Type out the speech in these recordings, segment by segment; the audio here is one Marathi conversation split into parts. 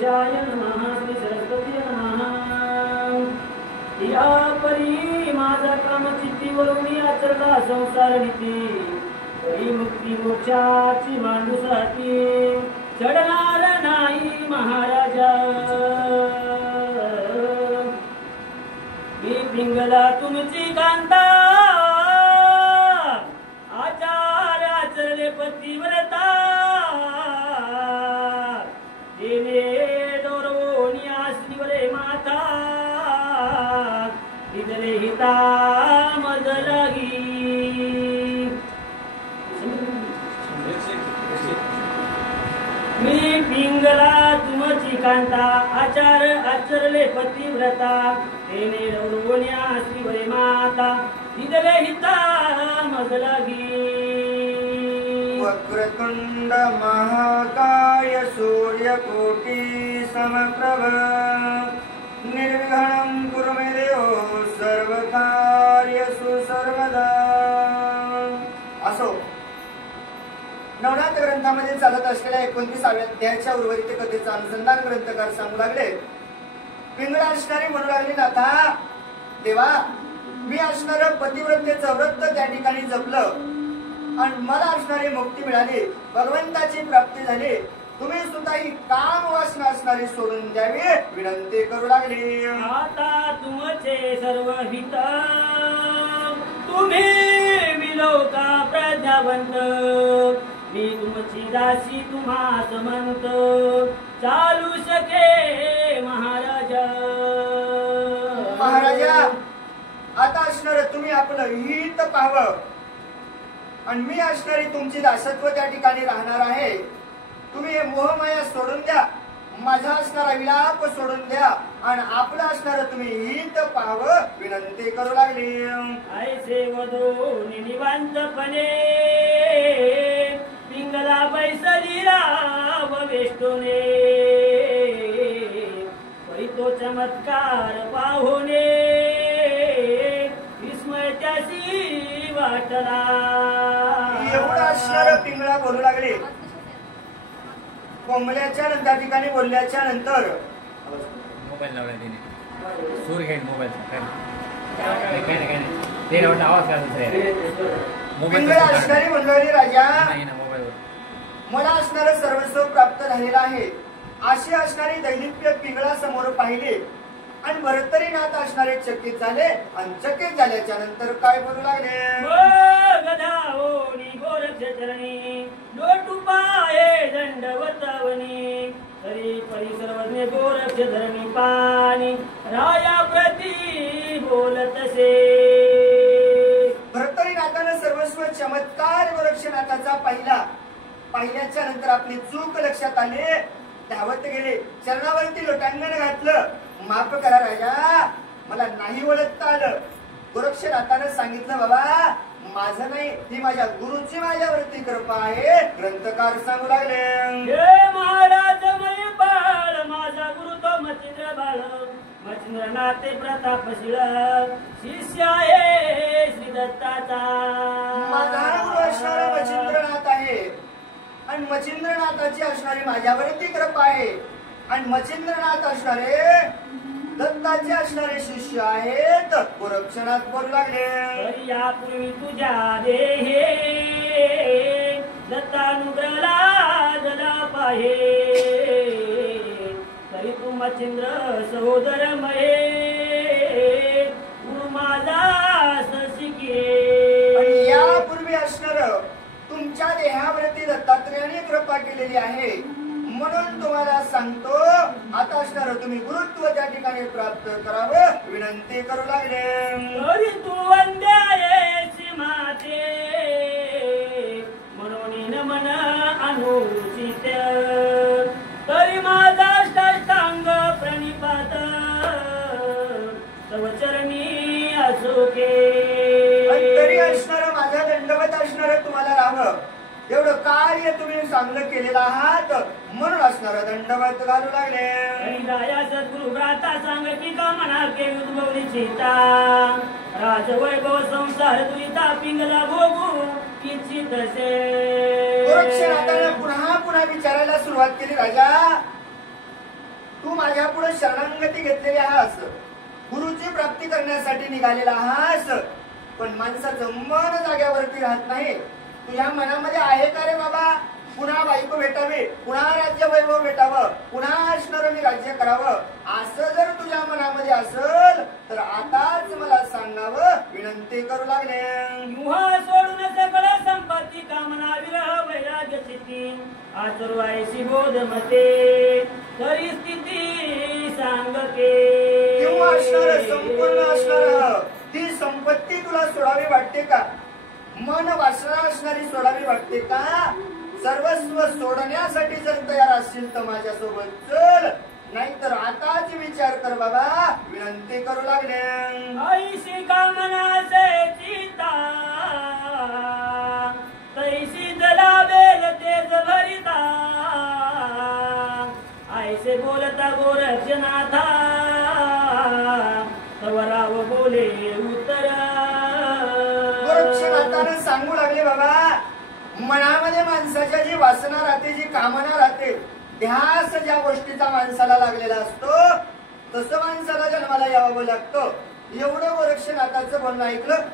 गणेशाय नमः श्री सरस्वती नमः। या परी माझा कामचित्तीवरून आचरला संसार नीती परी मुक्ती मोक्षाची मांडूसाठी चढणार नाही महाराजा। मी पिंगला तुमची कांता आचार आचरले पतिव्रता देवे दोरवोनी आश्रीवले माता दिदले हिता मज लागी। मी पिंगला तुमची कांता आचार आचरले पतिव्रता तेने रवरोन्या श्रीवरे माता दिदले हिता मज लागी। वक्रतुंड महाकाय सूर्यकोटि समप्रभ निर्विघ्नं कुरु मे देव सर्वकार्येषु सर्वदा। असो नवनाथ ग्रंथामध्ये चालत असलेल्या 29व्या अध्यायाच्या उर्वरित कथेचं अनुसंधान ग्रंथकार सांगू लागले। पिंगळा असणारी म्हणू लागली नाथा देवा मी असणार पतिव्रतेचं व्रत त्या ठिकाणी जपलं आणि मला असणारी मुक्ती मिळाली भगवंताची प्राप्ती झाली। तुम्ही सुद्धा ही काम वासना असणारी सोडून द्यावी विनंती करू लागली। आता तुमचे सर्व हित तुम्ही विलोका प्रज्ञावंत मी तुमची दासी तुम्हा समंत चालू शके महाराजा। महाराजा आता असणार तुम्ही आपलं हित पाहावं आणि मी असणारी तुमची दासत्व त्या ठिकाणी राहणार आहे। तुम्ही हे मोहमाया सोडून द्या माझा असणारा विलाप सोडून द्या आणि आपलं असणार तुम्ही हित पाहावं विनंती करू लागली। ऐसे वधून निवांतपणे पिंगला बैसलीला वेष्टोने परी तो चमत्कार पाहुने विस्मय त्यासी वाटला। एवढं असणार पिंगळा बोलू लागले। कोंबल्याच्या त्या ठिकाणी बोलल्याच्या नंतर मोबाईल लावला तिने सूर घेईन मोबाईल काय नाही ते आवाज पिंगळा असणारी म्हणली राजा मोबाईलवर मला असणारं सर्वस्व प्राप्त झालेलं आहे अशी असणारी दैदिप्य पिंगळा समोर पाहिले आणि भरतरीनाथ असणारे चकित झाले आणि चकित झाल्याच्या नंतर काय बोलू लागले। गदाओनी गोरक्षचरणी लोटू पाये दंडवतावनी तरी परिसर्वज्ञ गोरक्षधरणी पाणी राया प्रती बोलतसे। भरतरीनाथानं सर्वस्व चमत्कार गोरक्षनाथाचा पाहिल्याच्या नंतर आपली चूक लक्षात आली धावत गेले चरणावरती लोटांगण घातलं माफ करा राजा मला नाही ओळखता आलं। गोरक्षनाथानं सांगितलं बाबा माझं नाही ही माझ्या गुरुची माझ्यावरती कृपा आहे ग्रंथकार सांगू लागले। हे महाराज मै बाळ माझा गुरु तो मचिंद्र बाळ मचिंद्रनाथे प्रतापशील शिष्य आहे श्री दत्ताचा। माझा गुरु असणारा मचिंद्रनाथ आहे आणि मचिंद्रनाथाची असणारी माझ्यावरती कृपा आहे आणि मचिंद्रनाथ असणारे दत्ताचे असणारे शिष्य आहेत गोरक्षनाथ बोलू लागले। यापूर्वी तुझ्या देहे दत्तानुग्रहला जला पाहे तरी तू मचिंद्र सहोदर मये गुरु माझा शिके। आणि यापूर्वी असणार तुमच्या देहावरती दत्तात्रेयाने कृपा केलेली आहे म्हणून तुम्हाला सांगतो आता असणार तुम्ही गुरुत्व त्या ठिकाणी प्राप्त करावं विनंती करू लागले। तरी तू वंद्यायेची माते म्हणून नमन अनुचित तरी माझा साष्टांग प्रणिपात तव चरणी असोके। तरी असणार माझा दंडवत असणार तुम्हाला राहावं एवढं कार्य तुम्ही चांगलं केलेलं आहात म्हणून असणार दंडवत घालू लागले। राया सद्गुरु भ्राता सांग की का म्हणा के उद्भवली चिता राजवैभव संसार तुझा पिंगला भोगू इच्छित से। गोरक्षनाथाने पुन्हा विचारायला सुरुवात केली राजा तू माझ्या पुढे शरणागती घेतलेली आहास, गुरुची प्राप्ती करण्यासाठी निघालेला आहास, पण माणसाचं मन जाग्यावरती राहत नाही. तुझ्या मनामध्ये आहे का रे बाबा पुन्हा बायको भेटावी, पुन्हा राज्य वैभव भेटावं, पुन्हा असणारं मी राज्य करावं? असं जर तुझ्या मनामध्ये असेल तर आताच मला सांगावं, विनंती करू लागले. युहा सोडून सकळ संपत्ती कामना विरह वैराग्य स्थिती आचरवायसी बोध मते तरी स्थिती सांगते. किंवा असणार संपूर्ण असणार ती संपत्ती तुला सोडावी वाटते का? मन वासना असणारी सोडावी वाटते का? सर्वस्व सोडण्यासाठी जर तयार असशील तर माझ्यासोबत चल, नाहीतर आताच विचार कर बाबा, विनंती करू लागले. ऐशी कामनाचे चिता तैशी जलावेल तेज भरिता ऐसे बोलता गोरक्षनाथा तवराव बोले उत्तर. गोरक्षनाथाने सांगू लागले बाबा, मनामध्ये माणसाच्या जी वासना राहते, जी कामना राहते, ध्यास ज्या गोष्टीचा माणसाला लागलेला असतो तसं माणसाला जन्माला यावं लागतं. एवढं गोरक्षनाथाचं बोलणं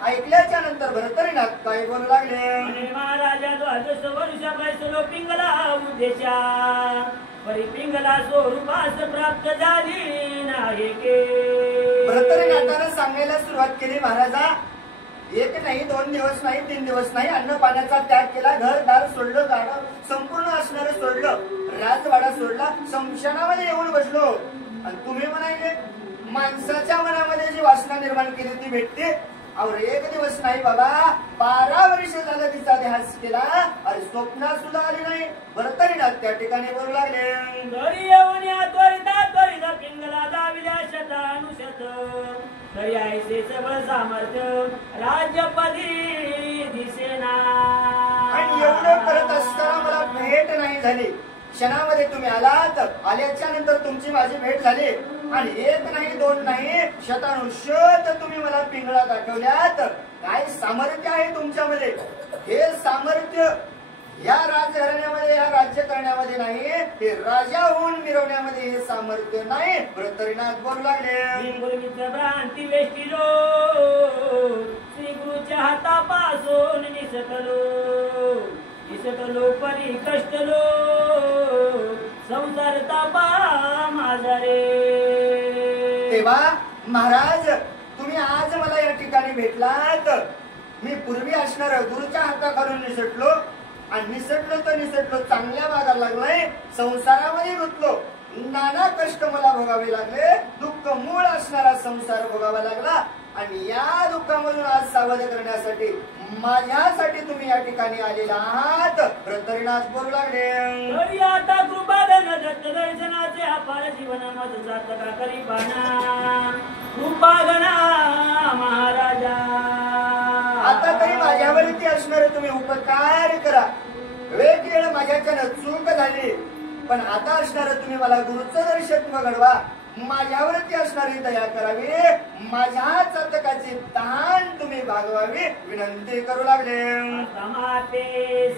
ऐकल्याच्या नंतर भरतरीनाथ काय बोलू लागले. महाराजा द्वादश वर्षा बैसलो पिंगला उद्देशा परी पिंगला स्वरूपास प्राप्त झाली नाही के. भरतरीनाथानं सांगायला सुरुवात केली, महाराजा एक नाही, 2 दिवस नाही, 3 दिवस नाही, अन्न पाण्याचा त्याग केला, घरदार सोडलं, गाडं संपूर्ण असणारं सोडलं, राजवाडा सोडला, शमशानामध्ये येऊन बसलो. आणि तुम्ही म्हणाले माणसाच्या मनामध्ये जी वासना निर्माण केली ती भेटते. अहो 1 दिवस नाही बाबा, 12 वर्ष झालं तिचा ध्यास केला, अरे स्वप्नात सुद्धा आली नाही. भरतरीनाथ त्या ठिकाणी बोलू लागले. घरी येऊन या त्वरिता त्वरिता पिंगला दाविल्या शतानुशत तरी ऐसे सबळ सामर्थ्य राज्यपदी दिसेना. आणि एवढं करत असताना मला भेट नाही झाली. क्षणामध्ये तुम्ही आलात, आल्याच्या नंतर तुमची माझी भेट झाली आणि 1 नाही 2 नाही, शतानुशत तुम्ही मला पिंगळा दाखवल्यात. काय सामर्थ्य आहे तुमच्यामध्ये? हे सामर्थ्य या राजघराण्यामध्ये, या राज्य करण्यामध्ये नाही, हे राजा होऊन मिरवण्यामध्ये हे सामर्थ्य नाही. भरतरीनाथ बोलू लागले. भ्रांती वेष्टिलो श्री गुरुच्या हातापासून निसटलो परी कष्टलो संसार तापा माझा रे. तेव्हा महाराज तुम्ही आज मला या ठिकाणी भेटलात. मी पूर्वी असणार गुरुच्या हाताखालून निसटलो आणि निसटलो तर निसटलो, चांगल्या भागाला लागलाय, संसारामध्ये गुंतलो, नाना कष्ट मला भोगावे लागले, दुःख मूळ असणारा संसार भोगावा लागला. आणि या दुःखामधून आज सावध करण्यासाठी माझ्यासाठी तुम्ही या ठिकाणी आलेला आहात. भरतरीनाथ बोलू लागले. तरी आता कृपाधन दत्त दर्शनाचे अपार जीवन मत जात का करी पाना कृपागणा महाराजा. आता तरी माझ्यावरती असणारे तुम्ही उपकार करा. वेळ माझ्याच्यानं चूक झाली, पण आता असणार तुम्ही मला गुरुचं दर्शन घडवा, माझ्यावरती असणारी दया करावी, माझ्या चातकाची तहान तुम्ही भागवावी, विनंती करू लागले. समाते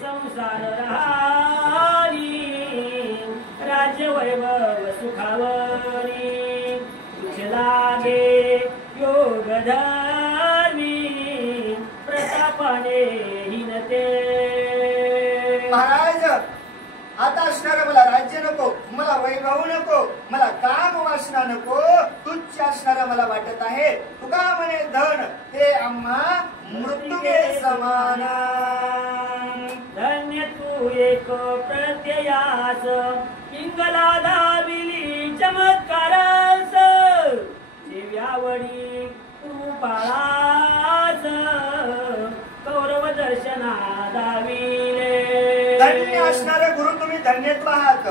संसार राहारी राज्य वैभव सुखावरी तुझ लागे योग धर्मी प्रतापाने हीनते. महाराज आता असणार मला राज्य नको, मला वैभव नको, मला काम वासना नको, तुच्छ असणारा मला वाटत आहे. तुका म्हणे धन हे आम्हा मृत्यूके समान. धन्य तू एक प्रत्ययास पिंगला दाविली चमत्कारास दिव्यावडी कृपाळास कौरव दर्शना दाविले. धन्य असणारे गुरु तुम्ही धन्यत्व आहात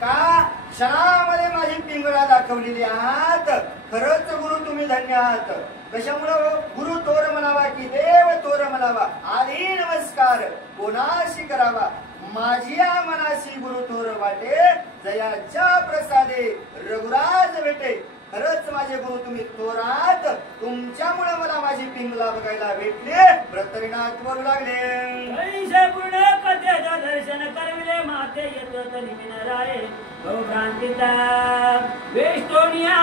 का? क्षणामध्ये माझी पिंगळा दाखवलेली आहात. खरंच गुरु तुम्ही धन्य आहात. कशामुळं? गुरु तोर म्हणावा की देव तोर म्हणावा, आधी नमस्कार कोणाशी करावा, माझिया मनाशी गुरु तोर वाटे, जयाच्या प्रसादे रघुराज भेटे. खरंच माझे गुरु तुम्ही थोर आहात, तुमच्यामुळे मला माझी पिंगला बघायला भेटले. भरतरीनाथ बोलू लागले. पूर्ण पद्याचा दर्शन करविले माते येत तरी राय भ्रांतीचा वेस्टोनिया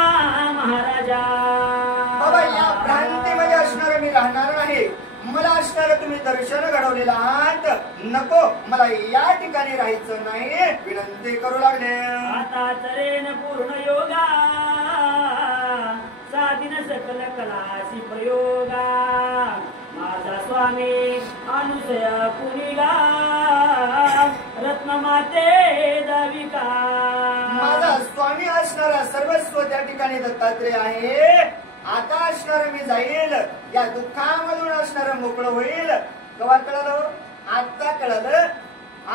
महाराजा. बाबा या भ्रांतीमध्ये असणार मी राहणार नाही. मला असणार तुम्ही दर्शन घडवलेलं आहात. नको मला या ठिकाणी राहायचं नाही. विनंती करू लागले. आता तरेन पूर्ण योगा साधीन सकल कलाशी प्रयोगा. माझा स्वामी अनुसय पुनिगा रत्नमाते दाविका. माझा स्वामी असणारा सर्वस्व त्या ठिकाणी दत्तात्रेय आहे. आता असणार मी जाईल. या दुःखामधून असणार मोकळं होईल. केव्हा कळलं? आता कळलं.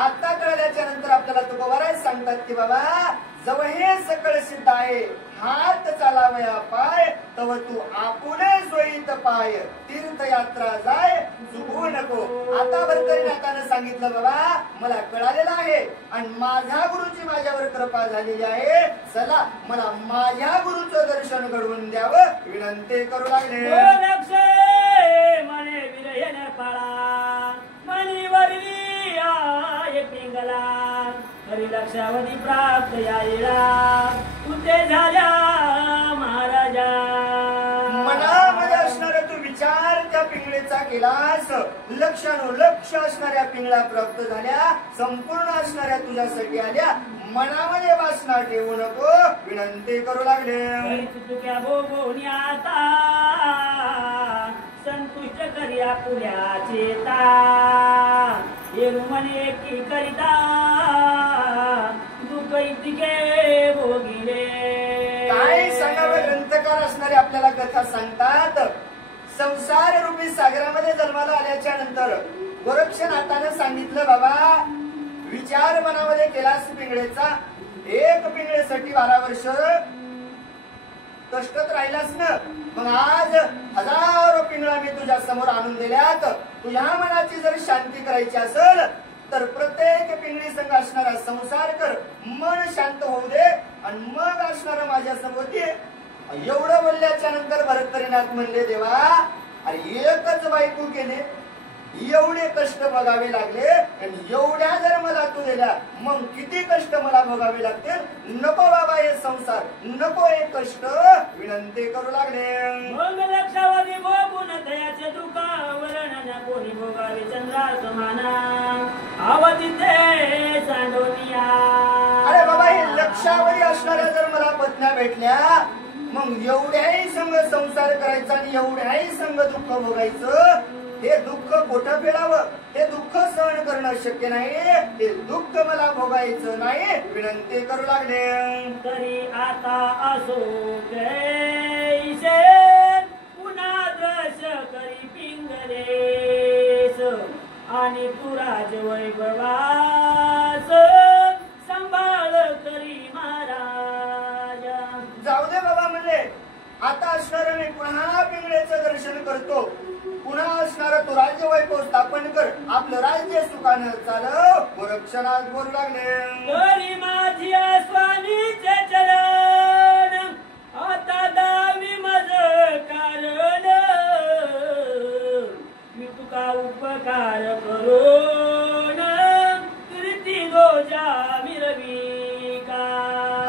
आता कळल्याच्या नंतर आपल्याला तुकोबाराज सांगतात की बाबा जव हे सकळ सिद्ध आहे. हात चालावया पाय तव तू आपुले सोयीत पाय. तीर्थयात्रा जाय चुकू नको. आता भरतरीनाथानं सांगितलं बाबा मला कळालेलं आहे आणि माझ्या गुरुची माझ्यावर कृपा झालेली आहे. चला मला माझ्या गुरुचं दर्शन घडवून द्यावं विनंती करू लागले. मने विरयन पाळा मनीवरली आय पिंगला. हरी लक्षावधी प्राप्त यायला कुठे झाल्या महाराजा. मनामध्ये असणारा तू विचार त्या पिंगळेचा केलास. लक्षानुलक्ष असणाऱ्या पिंगळा प्राप्त झाल्या. संपूर्ण असणाऱ्या तुझ्यासाठी आल्या. मनामध्ये वासना ठेवू नको विनंती करू लागले. तुक्या भोगोनी आता संतुष्ट करिया पुल्या चेता. येरू मने की करिता दुःख इतके भोगिले. काय सांगावं ग्रंथकार असणारे आपल्याला कथा सांगतात. संसार रूपी सागरामध्ये जन्माला आल्याच्या नंतर गोरक्षनाथानं सांगितलं बाबा विचार मनामध्ये केलास पिंगळेचा. एक पिंगळेसाठी 12 वर्ष कष्टत राहिलास ना. मग आज हजारो पिंगळा मी तुझ्या समोर आणून दिल्यात. तुझ्या मनाची जर शांती करायची असेल तर प्रत्येक पिंगळी संघ असणारा संसार कर. मन शांत होऊ दे आणि मग असणारा माझ्या समोर ये. एवढं बोलल्याच्या नंतर भरतरीनाथ म्हणले देवा अरे एकच बायको केले. एवढे कष्ट बघावे लागले आणि एवढ्या जर मला तू दिल्या मग किती कष्ट मला भोगावे लागतील. नको बाबा हे संसार नको हे कष्ट विनंती करू लागले. मग लक्षावधी भोगून दयाचे दुःख वर्णन कोणी भोगावे चंद्रा समाना आवतिथे सांडोनिया. अरे बाबा हे लक्षावधी असणाऱ्या जर मला पत्न्या भेटल्या मग एवढ्याही संघ संसार करायचा आणि एवढ्याही संघ दुःख भोगायचं. हे दुःख कुठं फेडावं. हे दुःख सहन करणं शक्य नाही. हे दुःख मला भोगायचं नाही विनंती करू लागले. तरी आता असो कैसे पुन्हा द्रश करी पिंगलेस आणि तू राजवैभवास संभाळ करी महाराजा. जाऊ दे बाबा म्हणले आता असणार मी पुन्हा पिंगळेचं दर्शन करतो. पुन्हा असणारा तो राज्य वैभव स्थापन कर. आपलं राज्य सुखानं चालव. गोरक्षनाथ बोलू लागले. तरी माझी स्वामीचे चरण आता दावी मज कारण. मी तुका उपकार करून कीर्ती गोजा मिरवी का.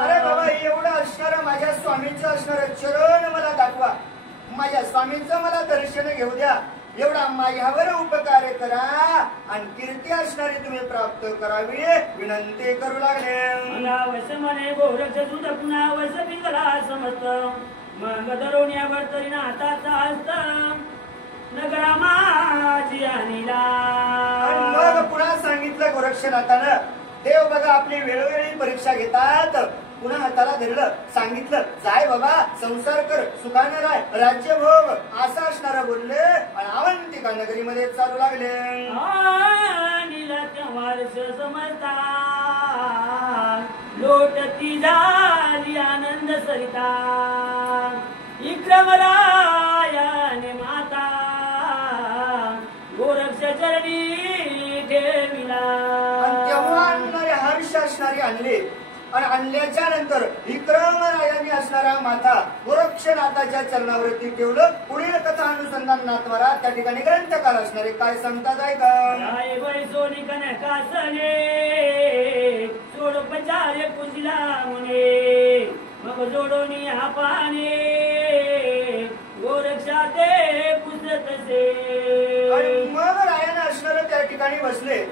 अरे बाबा एवढं असणारं माझ्या स्वामीचं असणारं चरण मला दाखवा. माझ्या स्वामींचं मला दर्शन घेऊ द्या. एवढा माझ्यावर उपकार करा आणि कीर्ती असणारी तुम्ही प्राप्त करावी विनंती करू लागले. अनावश म्हणे गोरक्ष तुझ पुन्हा वश पिंगला समजत. मग दरोण्यावर तरी नाताचा हस्त नगरा माझी आणीला. आणि मग पुन्हा सांगितलं गोरक्षनाथानं देव बघा आपली वेळोवेळी परीक्षा घेतात. पुन्हा हाताला धरलं सांगितलं जाय बाबा संसार कर सुखानं राय राज्य भोग असं असणारं बोलले आणि अवंतिका नगरीमध्ये चालू लागले. आणीला तेव्हाच समजता लोटती झाली आनंद सरिता. विक्रमरायाने माता गोरक्ष चरणी ठेविला. तेव्हा आणणारे हर्ष असणारे आणले आणि आणल्याच्या नंतर विक्रमरायांनी असणारा माता गोरक्षनाथाच्या चरणावरती ठेवलं. पुढील कथा अनुसंधान नाथवारा त्या ठिकाणी ग्रंथकार असणारे काय सांगतात ऐका. सोनी कनकासने सोडोपचार्य पूजिला मुने. मग पाने गोरक्षा ते पुसतसे. आणि मग रायानं असणार त्या ठिकाणी बसले.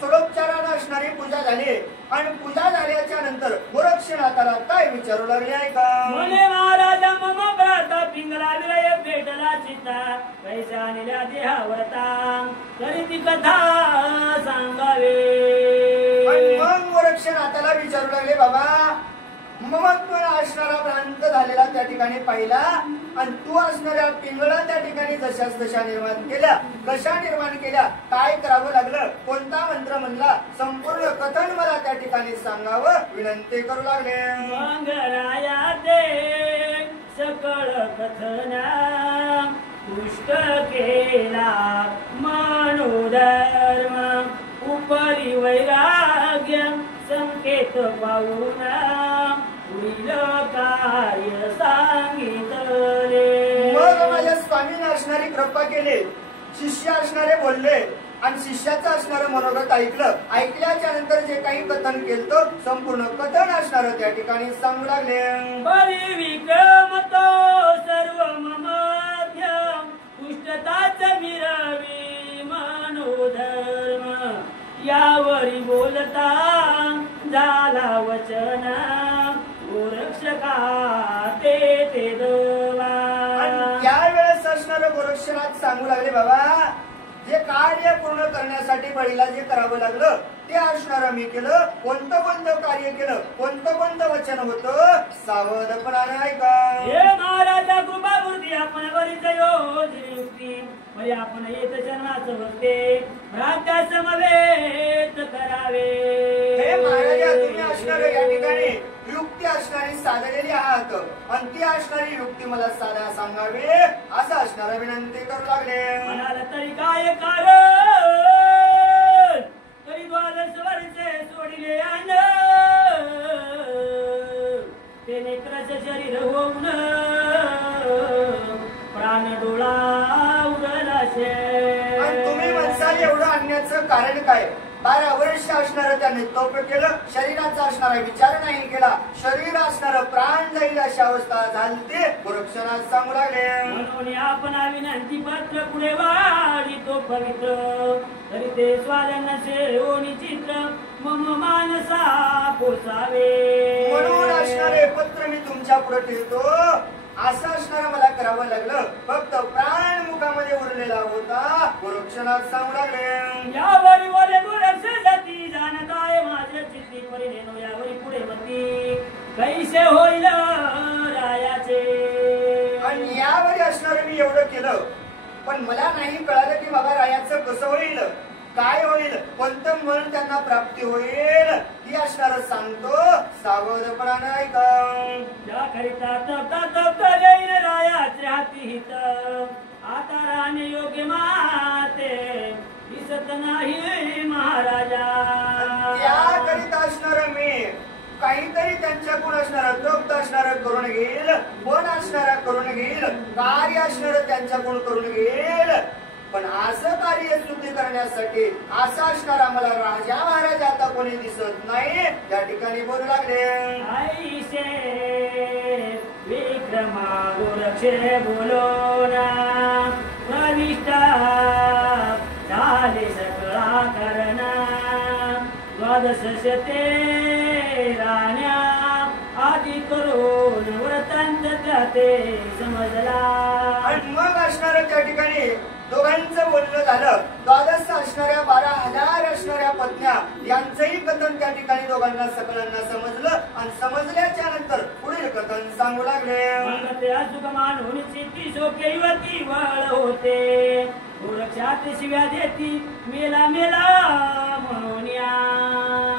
षोडोपचारानं असणारी पूजा झाली आणि पूजा झाल्याच्या नंतर गोरक्षनाथाला काय विचारू लागले ऐका. म्हणे महाराजा मम भ्राता पिंगला विरय भेटला चिता पैसा नेल्या देहावरता तरी ती कथा सांगावे. आणि मग गोरक्षनाथाला विचारू लागले बाबा ममत्व असणारा भ्रांत झालेला त्या ठिकाणी पाहिला आणि तू असणाऱ्या पिंगळा त्या ठिकाणी जशाच तशा निर्माण केल्या. कशा निर्माण केल्या, काय करावं लागलं, कोणता मंत्र म्हणला, संपूर्ण कथन मला त्या ठिकाणी सांगावं विनंती करू लागले. मंगराया ते सकळ कथना पुष्ट केला मनोधर्म उपरी वैराग्य संकेत पाहून होईल कार्य सांगितले. मग माझ्या स्वामीने असणारी कृपा केली. शिष्य असणारे बोलले आणि शिष्याचं असणारं मनोगत ऐकलं. ऐकल्याच्या नंतर जे काही कथन केलं संपूर्ण कथन असणारं त्या ठिकाणी सांगू लागले. बरी विक्रमतो सर्व मध्य पुष्टताच मिरवी मनोधर्म यावरी बोलता झाला वचन गोरक्षका ते देवा. त्यावेळेस असणारं गोरक्षनाथ सांगू लागले बाबा जे कार्य पूर्ण करण्यासाठी बळीला जे करावं लागलं ते असणारं मी केलं. कोणतं कोणतं कार्य केलं, कोणतं कोणतं वचन होतं सावधपणाने ऐका. हे महाराजा कृपापूर्ती आपण बरीच योजयुक्ती म्हणजे आपण येत जन्माचं होते भ्रात्या समवेत करावे. हे महाराजा तुम्ही असणारं या ठिकाणी युक्ती असणारी साधलेली आहात आणि ती असणारी युक्ती मला साधा सांगावी असं असणारं विनंती करू लागले. म्हणाल तरी काय कारण तरी द्वादश वर्षे सोडिले अन्न ते नेत्राचं शरीर होऊन प्राण डोळा उडला शे. आणि तुम्ही म्हणसाल एवढं आणण्याचं कारण काय. 12 वर्ष असणारं त्याने तोप केलं. शरीराचा असणारा विचार नाही केला. शरीर असणारं प्राण जाईल अशी अवस्था झाली. गोरक्षनाथ सांगू लागले. म्हणून आपण विनंती पत्र पुढे वाढी तो पवित्र तरी ते स्वाल्यांना सेवनी चित्र मम मानसा पोचावे. म्हणून असणारे पत्र मी तुमच्या पुढे ठेवतो. असं असणारं मला करावं लागलं. फक्त प्राण मुखामध्ये उरलेला होता. गोरक्षनाथ सांगू लागले. यावरी बोले गोरक्ष जाती जाणताय माझे चित्ती परिणेनो यावरी पुढे मती कैसे होईल रायाचे. आणि यावर असणारं मी एवढं केलं पण मला नाही कळालं की बाबा रायाचं कसं होईल, काय होईल, कोणतं मन त्यांना प्राप्ती होईल ती असणारं सांगतो सावधपणाने ऐका. त्याकरिता तप्ता तप्ता जाईल रायाच्या हाती हित आता राहणे योग्य माते दिसत नाही महाराजा. त्याकरिता असणारं मी काहीतरी त्यांच्याकडून असणारं तृप्त असणारं करून घेईल, मन असणारं करून घेईल, कार्य असणारं त्यांच्याकडून करून घेईल. पण असं कार्य सिद्ध करण्यासाठी असं असणारा मला राजा महाराज आता कोणी दिसत नाही. त्या ठिकाणी बोलू लागले. ऐसे विक्रमा गोरक्षे बोलोना प्रविष्टा झाले सकळा करना द्वादश शते राण्या आधी करून व्रतांत ते समजला. आणि मग असणारं त्या ठिकाणी दोघांचं बोलणं झालं. द्वादश असणाऱ्या 12,000 असणाऱ्या पत्न्या यांचंही कथन त्या ठिकाणी दोघांना सगळ्यांना समजलं आणि समजल्याच्या नंतर पुढील कथन सांगू लागले. ते अचूक मानून चित्ती शोके युवती वळ होते गोरक्षात शिव्या देती मेला मेला म्हणून या.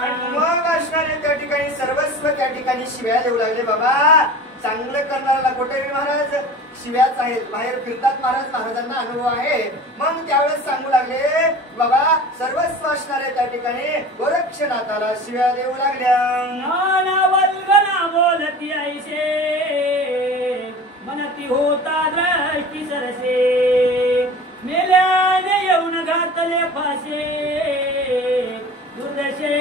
आणि मग असणारे त्या ठिकाणी सर्वस्व त्या ठिकाणी शिव्या देऊ लागले. बाबा चांगलं करणाऱ्याला कुठे महाराज शिव्याच आहेत. बाहेर फिरतात महाराज, महाराजांना अनुभव आहे. मग त्यावेळेस सांगू लागले बाबा सर्वस्व असणारे त्या ठिकाणी गोरक्षनाथाला शिव्या देऊ लागल्या. नाना वल्गना बोलती ऐसे मनती होता दृष्टी सरसे मेल्याने येऊन घातले फासे दुर्दशे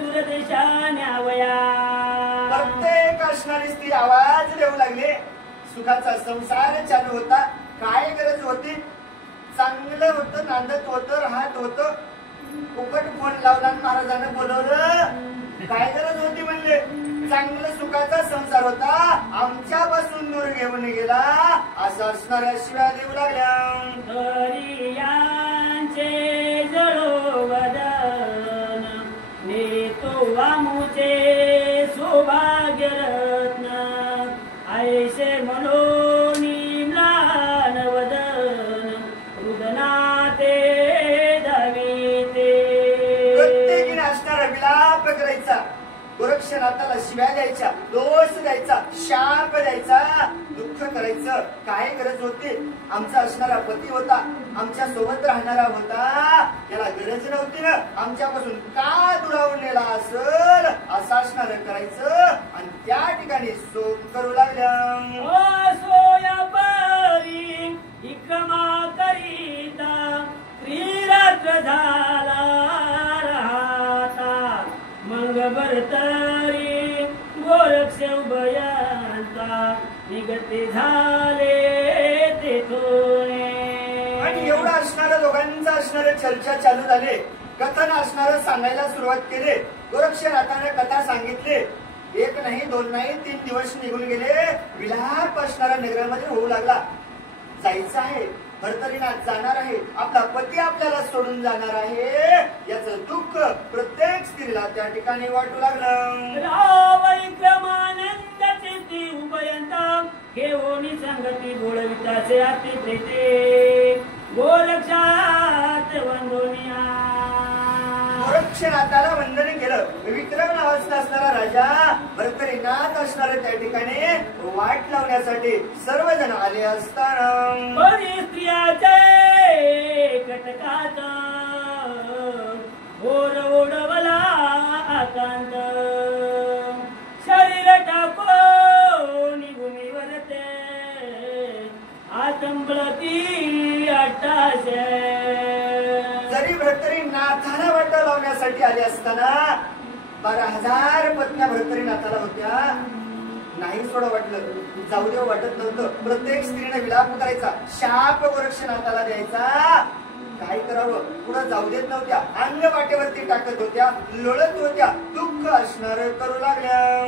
दुर्दशा न्यावया. प्रत्येक असणारी स्त्री आवाज देऊ लागले. सुखाचा संसार चालू होता. काय गरज होती? चांगलं होतं, नांदत होतं, राहत होतं. फुकट फोन लावला आणि महाराजांना बोलवलं. काय गरज होती म्हणले? चांगलं सुखाचा संसार होता, आमच्यापासून दूर घेऊन गेला असं असणाऱ्या शिव्या देऊ लागल्या. हरियांचे जळो वदन नेतो वामुचे सौभाग्य रत्न ऐसे म्हणून म्लान वदन रुदनाते धाविते. प्रत्येकीने असणारा विलाप करायचा, गोरक्षनाथाला शिव्या द्यायच्या, दोष द्यायचा, शाप द्यायचा, दुःख करायचं. काय गरज होती? आमचा असणारा पती होता, आमच्या सोबत राहणारा होता, याला गरज नव्हती ना, आमच्यापासून का दुरावून नेला असल असं असणार करायचं. आणि त्या ठिकाणी शोक करू लागल्या. सोया परी इकमा करीता त्रिरात्र झाला राहता मग भरतरी गोरक्ष उभयांचा निगते झाले तेथोने. आणि एवढं असणारं दोघांचं असणारे चर्चा चालू झाले. कथन असणारं सांगायला सुरुवात केली. गोरक्षनाथाने कथा सांगितली. एक नाही, दोन नाही, 3 दिवस निघून गेले. विलाप असणारा नगरामध्ये होऊ लागला. जायचं आहे, भरतरीनाथ जाणार आहे, आपला पती आपल्याला सोडून जाणार आहे, याचं दुःख प्रत्येक स्त्रीला त्या ठिकाणी वाटू लागलं. रावैक्रमानंद चित्ती उभयंता घेऊनी संगती गोळविताचे अति प्रीते गोरक्षात वंदोनिया. गोरक्षनाथाला वंदन केलं. विक्रम नावाचा असणारा राजा भरतरीनाथ असणारे त्या ठिकाणी वाट लावण्यासाठी सर्वजण आले असताना बरी स्त्रियाचे कटकात घोर ओढवला आकांत शरीर टाकून भूमीवर ते आतंबळती अट्टाशे. जरी भरतरीनाथाला वाट लावण्यासाठी आले असताना 12,000 पत्न्या भरतरीनाथाला होत्या. नाही सोडं वाटलं, जाऊ देव वाटत नव्हतं. प्रत्येक स्त्रीने विलाप करायचा, शाप गोरक्षनाथाला द्यायचा. काय करावं, पुढे जाऊ देत नव्हत्या. अंग वाटेवरती टाकत होत्या, लोळत होत्या, दुःख असणार करू लागल्या.